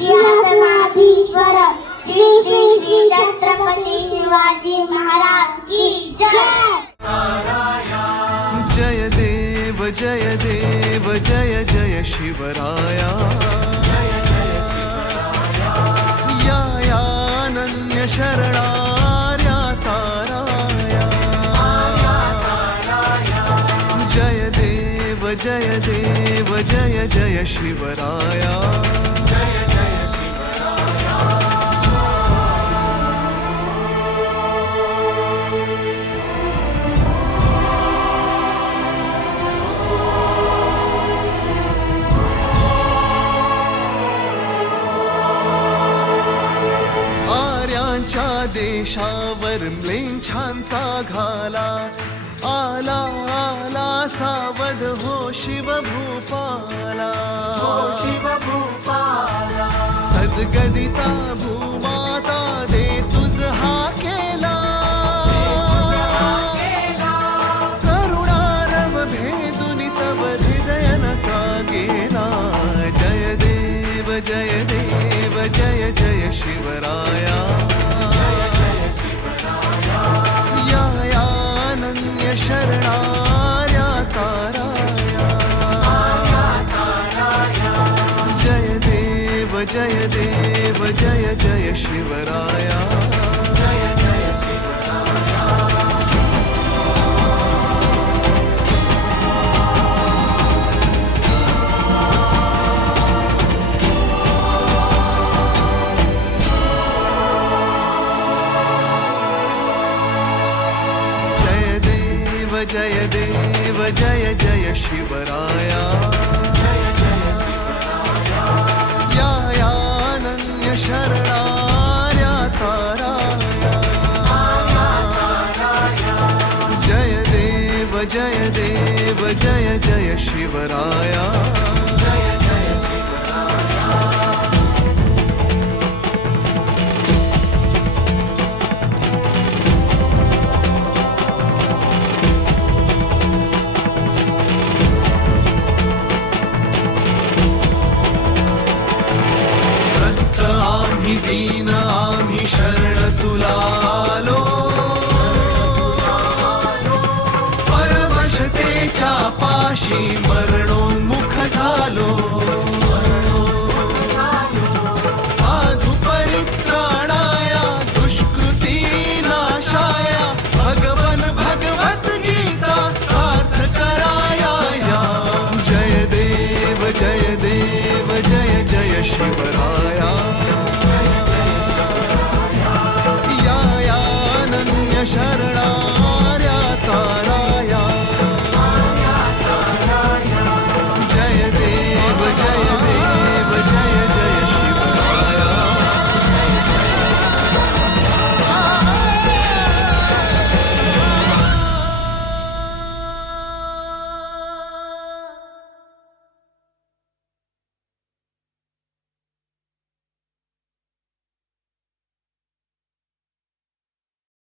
सिंहासनाधीश्वर श्री श्री श्री छत्रपती शिवाजी महाराज की जय। जय देव जय देव जय जय शिवराया या अनन्य शरणार्या ताराया जय देव जय देव जय जय शिवराया देशावर म्लेच्छांचा घाला आला आला सावध हो शिवभूपाला सद्गदिता भूमाता दे तुझ हा केला करुणारव भेदुनि तव हृदय नका गेला जय देव जय देव जय जय शिवराया शरणार्या ताराया जय देव जय देव जय जय शिवराया जय देव जय जय शिवराया या अनन्य शरणार्या ताराया जय देव जय देव जय जय शिवराया दीन आम्ही शरण तुला आलो परवशतेच्या पाशी मरणोन्मुख झालो